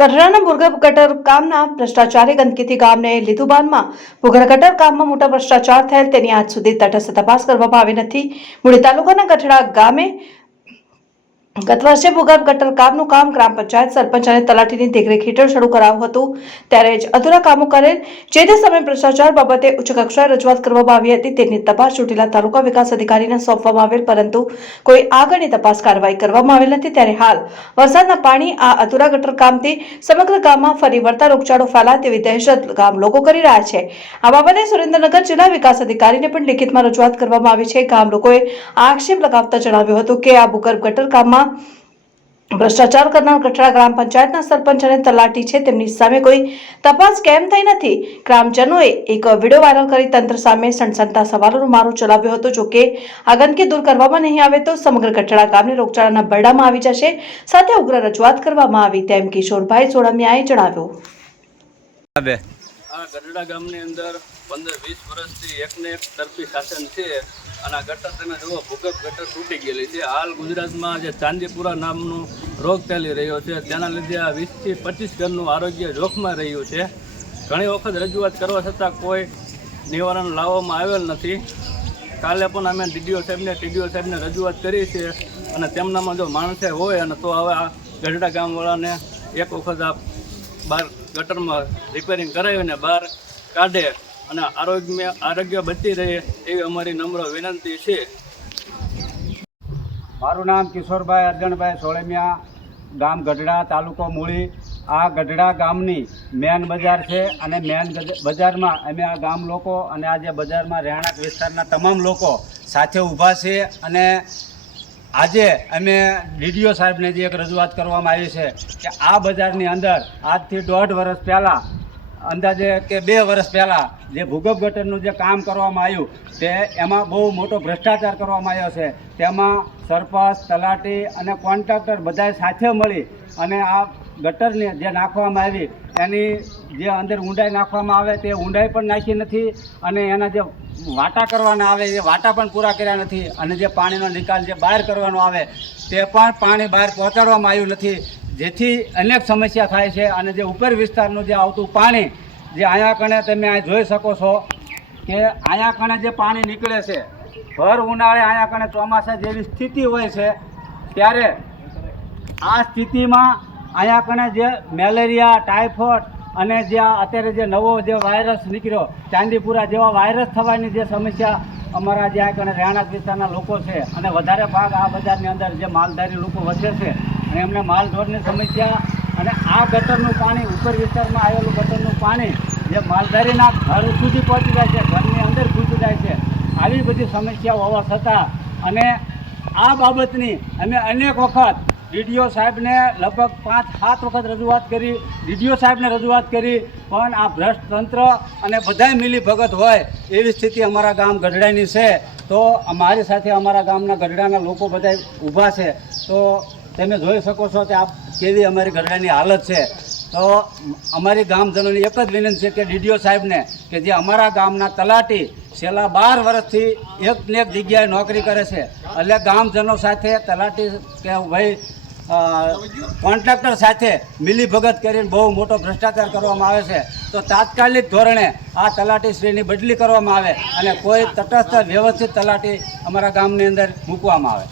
ગઢડાના ભૂગર્ભ ગટર કામના ભ્રષ્ટાચારે ગંદકીથી ગામને લીધું બાનમાં ભૂગર્ભ ગટર કામમાં મોટા ભ્રષ્ટાચાર થયેલ તેની આજ સુધી તટસ્થ તપાસ કરવામાં આવી નથી. મૂળી તાલુકાના ગઢડા ગામે ગત વર્ષે ભૂગર્ભ ગટર કામનું કામ ગ્રામ પંચાયત સરપંચ અને તલાટીની દેખરેખ હેઠળ શરૂ કરાયું હતું. ત્યારે જ અધૂરા કામો કરેલ જે તે સમયે ભ્રષ્ટાચાર બાબતે ઉચ્ચ કક્ષાએ રજૂઆત કરવામાં આવી હતી તેની તપાસ ચોટીલા તાલુકા વિકાસ અધિકારીને સોંપવામાં આવેલ, પરંતુ કોઈ આગળની તપાસ કાર્યવાહી કરવામાં આવેલ નથી. ત્યારે હાલ વરસાદના પાણી આ અધૂરા ગટર કામથી સમગ્ર ગામમાં ફરી વળતા રોગચાળો ફેલાય તેવી દહેશત ગામ લોકો કરી રહ્યા છે. આ બાબતે સુરેન્દ્રનગર જિલ્લા વિકાસ અધિકારીને પણ લિખિતમાં રજૂઆત કરવામાં આવી છે. ગામ લોકોએ આક્ષેપ લગાવતા જણાવ્યું હતું કે આ ભૂગર્ભ ગટર કામમાં ભ્રષ્ટાચાર કરનાર કઠરા ગ્રામ પંચાયતના સરપંચ અને તલાટી છે. તેમની સામે કોઈ તપાસ કેમ થઈ નથી? ગ્રામજનોએ એક વીડિયો વાયરલ કરી તંત્ર સામે સણસણતા સવાલોનો મારો ચલાવ્યો હતો. જો કે આ દૂર કરવામાં નહીં આવે તો સમગ્ર કઠરા ગામને રોગચાળાના બરડામાં આવી જશે. સાથે ઉગ્ર રજૂઆત કરવામાં આવી તેમ કિશોરભાઈ સોડમિયાએ જણાવ્યું. આ ગઢડા ગામની અંદર પંદર વીસ વર્ષથી એકને એક તરફી શાસન છે અને આ ગટર તમે જુઓ, ભૂગર્ભ ગટર તૂટી ગયેલી છે. હાલ ગુજરાતમાં જે ચાંદીપુરા નામનો રોગ ચાલી રહ્યો છે, તેના લીધે આ વીસથી પચીસ ઘરનું આરોગ્ય જોખમાં રહ્યું છે. ઘણી વખત રજૂઆત કરવા છતાં કોઈ નિવારણ લાવવામાં આવેલ નથી. કાલે પણ અમે ડીડીઓ સાહેબને, ટીડીઓ સાહેબને રજૂઆત કરી છે અને તેમનામાં જો માણસે હોય અને તો હવે આ ગઢડા ગામવાળાને એક વખત આ બહાર ગટરમાં રિપેરિંગ કરાવીને બહાર કાઢે અને આરોગ્ય આરોગ્ય બચી રહે એવી અમારી નમ્ર વિનંતી છે. મારું નામ કિશોરભાઈ અર્જણભાઈ સોળમિયા, ગામ ગઢડા, તાલુકો મૂળી. આ ગઢડા ગામની મેન બજાર છે અને મેન બજારમાં અમે આ ગામ લોકો અને આ જે બજારમાં રહેણાંક વિસ્તારના તમામ લોકો સાથે ઊભા છે અને આજે અમે ડીડીઓ સાહેબને જે એક રજૂઆત કરવામાં આવી છે કે આ બજારની અંદર આજથી દોઢ વર્ષ પહેલાં, અંદાજે કે બે વર્ષ પહેલાં જે ભૂગર્ભ ગટરનું જે કામ કરવામાં આવ્યું, તે એમાં બહુ મોટો ભ્રષ્ટાચાર કરવામાં આવ્યો છે. તેમાં સરપંચ, તલાટી અને કોન્ટ્રાક્ટર બધાએ સાથે મળી અને આ ગટરની જે નાખવામાં આવી, એની જે અંદર ઊંડાઈ નાખવામાં આવે તે ઊંડાઈ પણ નાખી નથી અને એના જે વાટા કરવાના આવે, એ વાટા પણ પૂરા કર્યા નથી અને જે પાણીનો નિકાલ જે બહાર કરવાનો આવે, તે પણ પાણી બહાર પહોંચાડવામાં આવ્યું નથી. જેથી અનેક સમસ્યા થાય છે અને જે ઉપર વિસ્તારનું જે આવતું પાણી, જે અહીંયા કણે તમે આ જોઈ શકો છો કે અહીંયા કણે જે પાણી નીકળે છે, ભર ઉનાળે અહીંયા કણે ચોમાસા જેવી સ્થિતિ હોય છે, ત્યારે આ સ્થિતિમાં અહીંયા કણે જે મેલેરિયા ટાઇફોઇડ અને જે અત્યારે જે નવો જે વાયરસ નીકળ્યો, ચાંદીપુરા જેવા વાયરસ થવાની જે સમસ્યા અમારા જે આ કણે રહેણાંક વિસ્તારના લોકો છે અને વધારે ભાગ આ બજારની અંદર જે માલધારી લોકો વસે છે, અને એમને માલઢોરની સમસ્યા અને આ ગટરનું પાણી, ઉપર વિસ્તારમાં આવેલું ગટરનું પાણી જે માલધારીના ઘર સુધી પહોંચી જાય છે, ઘરની અંદર ઘૂસી જાય છે, આવી બધી સમસ્યાઓ હોવા છતાં અને આ બાબતની અમે અનેક વખત ડીડીઓ સાહેબને લગભગ પાંચ, સાત વખત રજૂઆત કરી. ડીડીઓ સાહેબને રજૂઆત કરી, પણ આ ભ્રષ્ટ તંત્ર અને બધાય મિલી ભગત હોય એવી સ્થિતિ અમારા ગામ ગઢડાની છે. તો અમારી સાથે અમારા ગામના ગઢડાના લોકો બધા ઊભા છે. તો તમે જોઈ શકો છો કે આ કેવી અમારી ગઢડાની હાલત છે. તો અમારી ગામજનોની એક જ વિનંતી છે કે ડીડીઓ સાહેબને કે જે અમારા ગામના તલાટી છેલ્લા બાર વર્ષથી એક ને એક જગ્યાએ નોકરી કરે છે. એટલે ગામજનો સાથે તલાટી કે ભાઈ કોન્ટ્રાક્ટર સાથે મિલી ભગત કરીને બહુ મોટો ભ્રષ્ટાચાર કરવામાં આવે છે. તો તાત્કાલિક ધોરણે આ તલાટીશ્રીની બદલી કરવામાં આવે અને કોઈ તટસ્થ વ્યવસ્થિત તલાટી અમારા ગામની અંદર મૂકવામાં આવે.